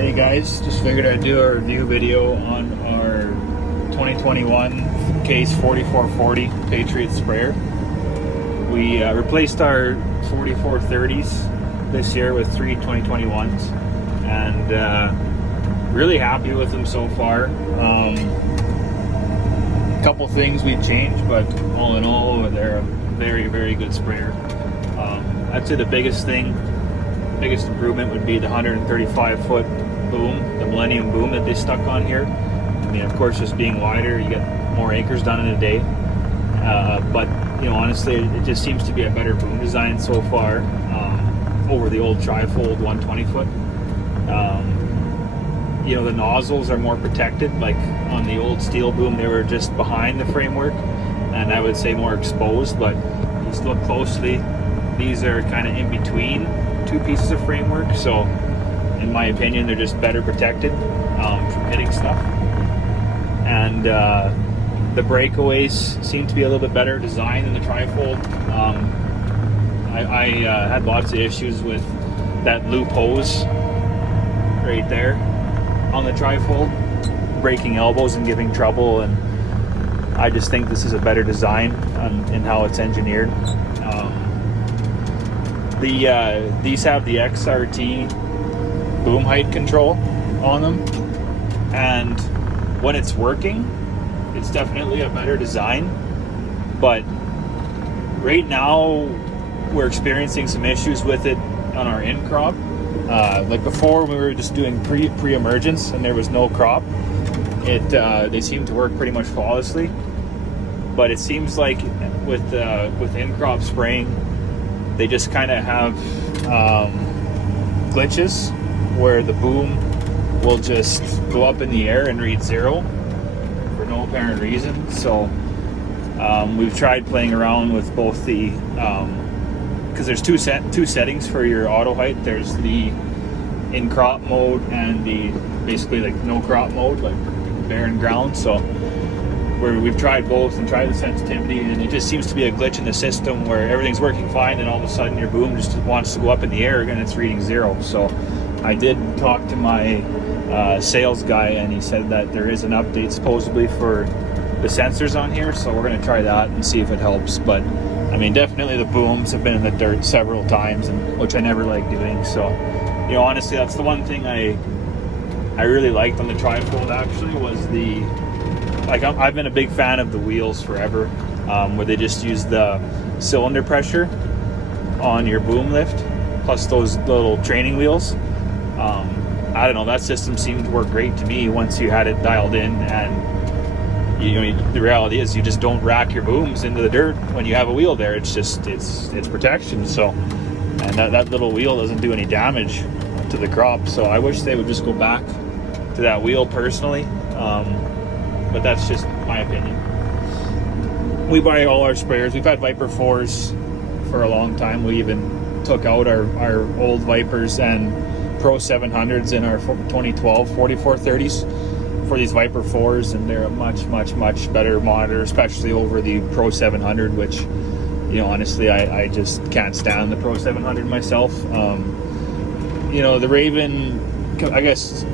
Hey guys, just figured I'd do a review video on our 2021 Case 4440 Patriot sprayer. We replaced our 4430s this year with three 2021s, and really happy with them so far. A couple things we've changed, but all in all, they're a very, very good sprayer. I'd say the biggest improvement would be the 135-foot boom, the Millennium boom that they stuck on here. I mean, of course, just being wider, you get more acres done in a day. But honestly, it just seems to be a better boom design so far over the old Trifold 120-foot. The nozzles are more protected. Like on the old steel boom, they were just behind the framework, and I would say more exposed. But just look closely, these are kind of in between two pieces of framework, so in my opinion they're just better protected from hitting stuff. And the breakaways seem to be a little bit better designed than the Trifold. I had lots of issues with that loop hose right there on the Trifold, breaking elbows and giving trouble, and I just think this is a better design in how it's engineered. These have the XRT boom height control on them, and when it's working, it's definitely a better design. But right now, we're experiencing some issues with it on our in crop. Like before, we were just doing pre-emergence, and there was no crop. They seem to work pretty much flawlessly. But it seems like with in crop spraying, they just kind of have glitches where the boom will just go up in the air and read 0 for no apparent reason. So we've tried playing around with both the because there's two settings for your auto height. There's the in crop mode and the basically like no crop mode, like barren ground. So we've tried both and tried the sensitivity, and it just seems to be a glitch in the system where everything's working fine, and all of a sudden your boom just wants to go up in the air and it's reading 0. So I did talk to my sales guy, and he said that there is an update supposedly for the sensors on here, so we're going to try that and see if it helps. But I mean, definitely the booms have been in the dirt several times, and which I never like doing. So honestly, that's the one thing I really liked on the Trifold actually, was I've been a big fan of the wheels forever, where they just use the cylinder pressure on your boom lift plus those little training wheels. I don't know, that system seemed to work great to me once you had it dialed in. And the reality is you just don't rack your booms into the dirt when you have a wheel there. It's just it's protection. So, and that little wheel doesn't do any damage to the crop. So I wish they would just go back to that wheel personally. But that's just my opinion. We buy all our sprayers. We've had Viper 4s for a long time. We even took out our old Vipers and Pro 700s in our 2012 4430s for these Viper 4s, and they're a much, much, much better monitor, especially over the Pro 700, which, honestly, I just can't stand the Pro 700 myself. The Raven, I guess,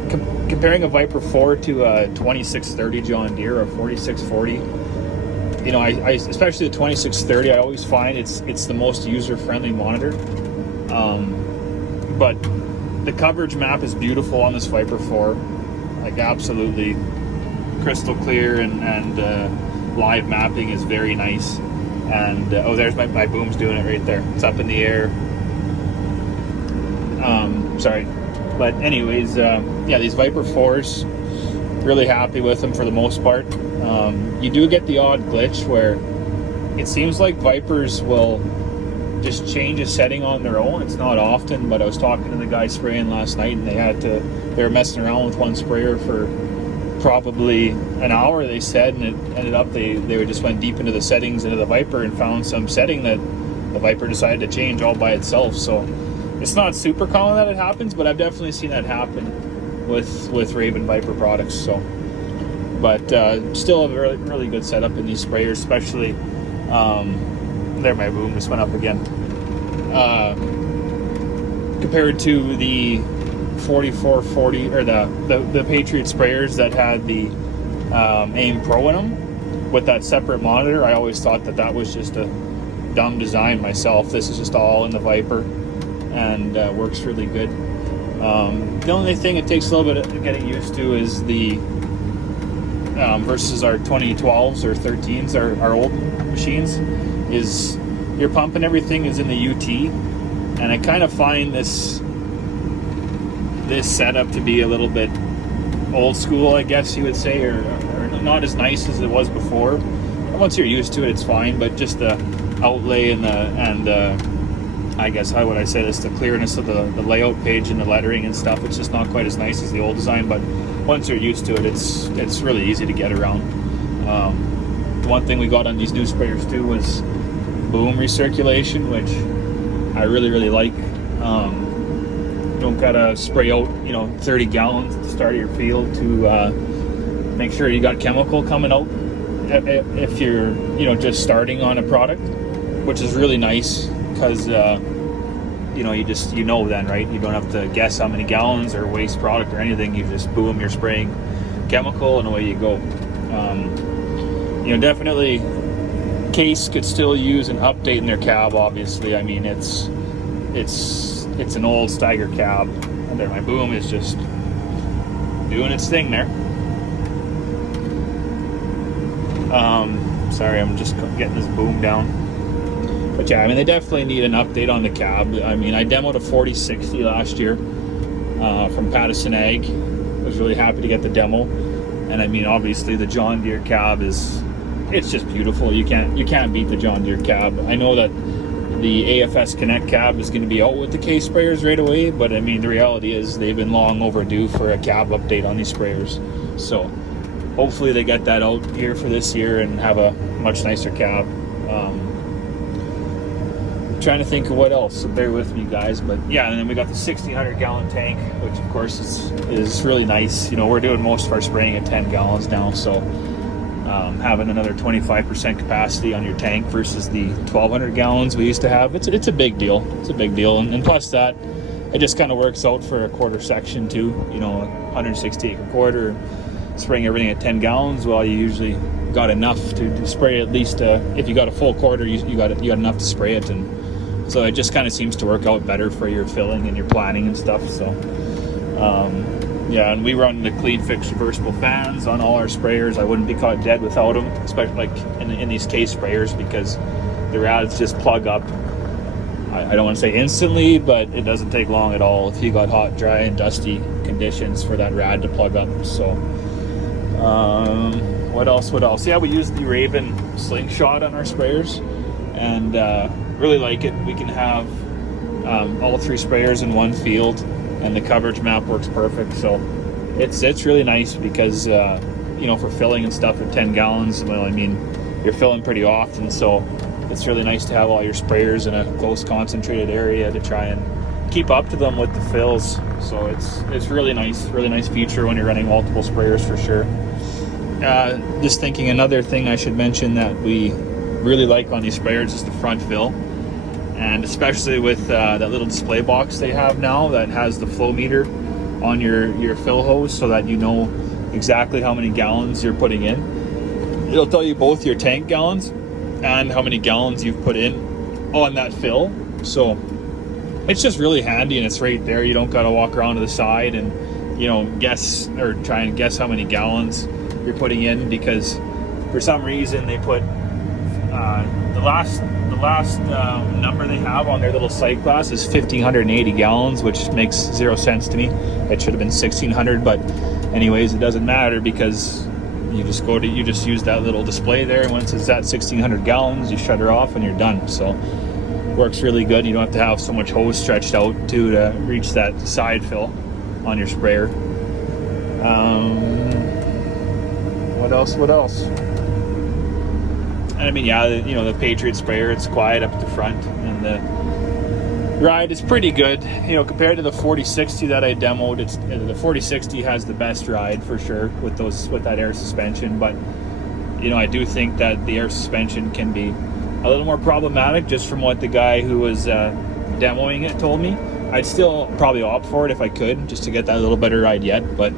comparing a Viper 4 to a 2630 John Deere or 4640, I especially the 2630, I always find it's the most user-friendly monitor. But the coverage map is beautiful on this Viper 4, like absolutely crystal clear, and live mapping is very nice. And there's my boom's doing it right there. It's up in the air. Sorry. But anyways, these Viper 4s, really happy with them for the most part. You do get the odd glitch where it seems like Vipers will just change a setting on their own. It's not often, but I was talking to the guy spraying last night, and they were messing around with one sprayer for probably an hour, they said, and it ended up they just went deep into the settings into the Viper and found some setting that the Viper decided to change all by itself. So it's not super common that it happens, but I've definitely seen that happen with Raven Viper products. So, but still a really, really good setup in these sprayers, especially there my boom just went up again. Compared to the 4440 or the Patriot sprayers that had the AIM Pro in them with that separate monitor. I always thought that was just a dumb design myself. This is just all in the Viper and works really good. The only thing it takes a little bit of getting used to is the versus our 2012s or 13s, our old machines, is your pump and everything is in the UT, and I kind of find this setup to be a little bit old school, I guess you would say, or not as nice as it was before. Once you're used to it, it's fine, but just the outlay and I guess how would I say this, the clearness of the layout page and the lettering and stuff, it's just not quite as nice as the old design, but once you're used to it, it's really easy to get around. One thing we got on these new sprayers too was boom recirculation, which I really like. You don't gotta spray out 30 gallons at the start of your field to make sure you got chemical coming out if you're just starting on a product, which is really nice because you know then, right? You don't have to guess how many gallons or waste product or anything. You just boom, you're spraying chemical and away you go. Definitely Case could still use an update in their cab, obviously. I mean, it's an old Steiger cab, and there my boom is just doing its thing there. Sorry, I'm just getting this boom down. But yeah, I mean, they definitely need an update on the cab. I mean, I demoed a 4060 last year from Pattison Ag. I was really happy to get the demo. And I mean, obviously the John Deere cab it's just beautiful. You can't beat the John Deere cab. I know that the AFS Connect cab is going to be out with the Case sprayers right away, but I mean, the reality is they've been long overdue for a cab update on these sprayers. So hopefully they get that out here for this year and have a much nicer cab. Trying to think of what else, so bear with me, guys. But yeah, and then we got the 1,600 gallon tank, which of course is really nice. We're doing most of our spraying at 10 gallons now, so having another 25% capacity on your tank versus the 1,200 gallons we used to have, it's a big deal. It's a big deal, and plus that, it just kind of works out for a quarter section too. 160 acre quarter, spraying everything at 10 gallons. Well, you usually got enough to spray at least. If you got a full quarter, you got enough to spray it, and so it just kind of seems to work out better for your filling and your planning and stuff. So yeah, and we run the Clean Fix reversible fans on all our sprayers. I wouldn't be caught dead without them, especially like in these Case sprayers, because the rads just plug up. I don't want to say instantly, but it doesn't take long at all if you got hot, dry, and dusty conditions for that rad to plug up. So what else? Yeah, we use the Raven slingshot on our sprayers, and really like it. We can have all three sprayers in one field, and the coverage map works perfect. So it's really nice because for filling and stuff at 10 gallons, well, I mean, you're filling pretty often, so it's really nice to have all your sprayers in a close concentrated area to try and keep up to them with the fills. So it's really nice feature when you're running multiple sprayers, for sure. Just thinking, another thing I should mention that we really like on these sprayers is the front fill, and especially with that little display box they have now that has the flow meter on your fill hose, so that you know exactly how many gallons you're putting in. It'll tell you both your tank gallons and how many gallons you've put in on that fill. So it's just really handy, and it's right there. You don't got to walk around to the side and guess or try and guess how many gallons you're putting in, because for some reason they put the last number they have on their little site class is 1,580 gallons, which makes 0 sense to me. It should have been 1,600, but anyways, it doesn't matter, because you just use that little display there, and once it's at 1,600 gallons, you shut her off and you're done. So works really good. You don't have to have so much hose stretched out to reach that side fill on your sprayer. What else? And I mean, yeah, the Patriot sprayer, it's quiet up at the front, and the ride is pretty good. Compared to the 4060 that I demoed, the 4060 has the best ride for sure with that air suspension. But I do think that the air suspension can be a little more problematic, just from what the guy who was demoing it told me. I'd still probably opt for it if I could, just to get that little better ride yet. But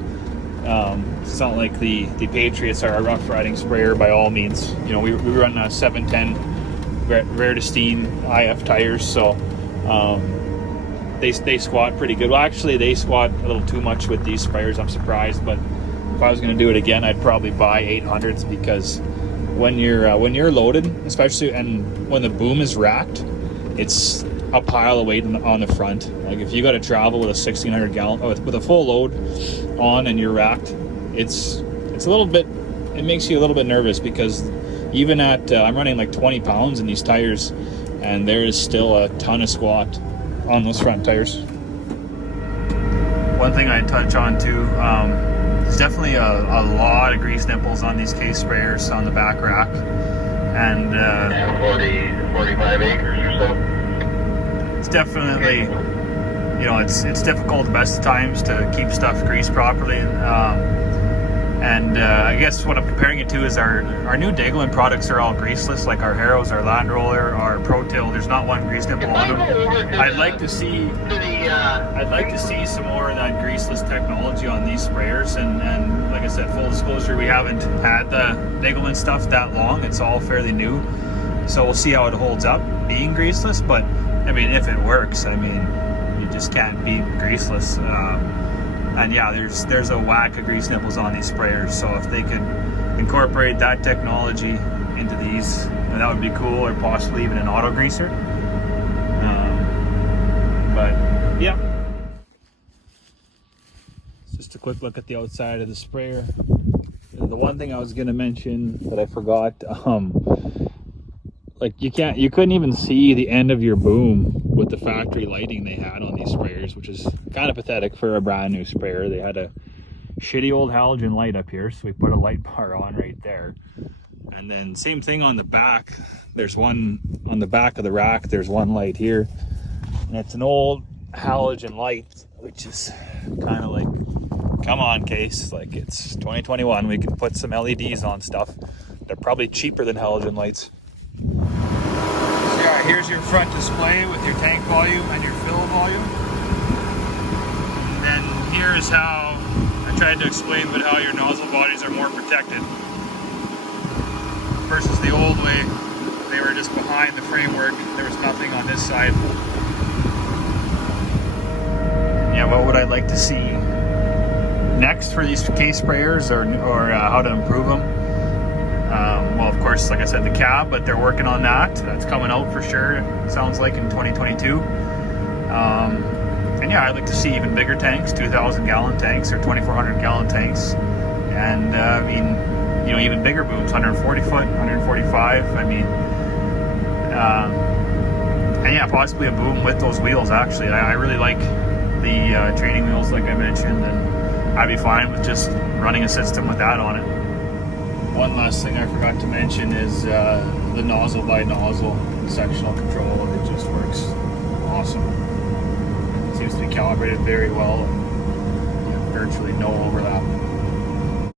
it's not like the Patriots are a rough riding sprayer by all means. You know, we run a 710 Vredestein IF tires, so they squat pretty good. Well, actually, they squat a little too much with these sprayers. I'm surprised, but if I was going to do it again, I'd probably buy 800s, because when you're loaded, especially, and when the boom is racked, it's a pile of weight on the front. Like if you got to travel with a 1600 gallon with a full load on and you're racked, it's a little bit, it makes you a little bit nervous, because even at I'm running like 20 pounds in these tires, and there is still a ton of squat on those front tires. One thing I'd touch on too, there's definitely a lot of grease nipples on these case sprayers on the back rack, and 45 acres or so. It's definitely, you know, it's difficult the best of times to keep stuff greased properly. I guess what I'm comparing it to is our new Daiglin products are all greaseless, like our Harrows, our Land Roller, our Pro-Till. There's not one grease nipple on them. I'd like to see some more of that greaseless technology on these sprayers. And like I said, full disclosure, we haven't had the Daiglin stuff that long. It's all fairly new, so we'll see how it holds up being greaseless. But I mean, if it works, I mean, you just can't beat greaseless. And yeah, there's a whack of grease nipples on these sprayers, so if they could incorporate that technology into these, that would be cool, or possibly even an auto greaser. But yeah, just a quick look at the outside of the sprayer. The one thing I was going to mention that I forgot, like you couldn't even see the end of your boom with the factory lighting they had on these sprayers, which is kind of pathetic for a brand new sprayer. They had a shitty old halogen light up here, so we put a light bar on right there. And then same thing on the back. There's one on the back of the rack, there's one light here, and it's an old halogen light, which is kind of like, come on, Case, like it's 2021, we can put some LEDs on stuff. They're probably cheaper than halogen lights. So yeah, here's your front display with your tank volume and your fill volume. And then here's how I tried to explain, but how your nozzle bodies are more protected versus the old way. They were just behind the framework. There was nothing on this side. Yeah, what would I like to see next for these case sprayers, or how to improve them? Well, of course, like I said, the cab, but they're working on that. That's coming out for sure, it sounds like, in 2022. And yeah, I'd like to see even bigger tanks, 2,000 gallon tanks or 2,400 gallon tanks. And I mean, you know, even bigger booms, 140 foot, 145. I mean, and yeah, possibly a boom with those wheels. Actually, I really like the training wheels, like I mentioned, and I'd be fine with just running a system with that on it. One last thing I forgot to mention is the nozzle by nozzle sectional control. It just works awesome. It seems to be calibrated very well, and virtually no overlap.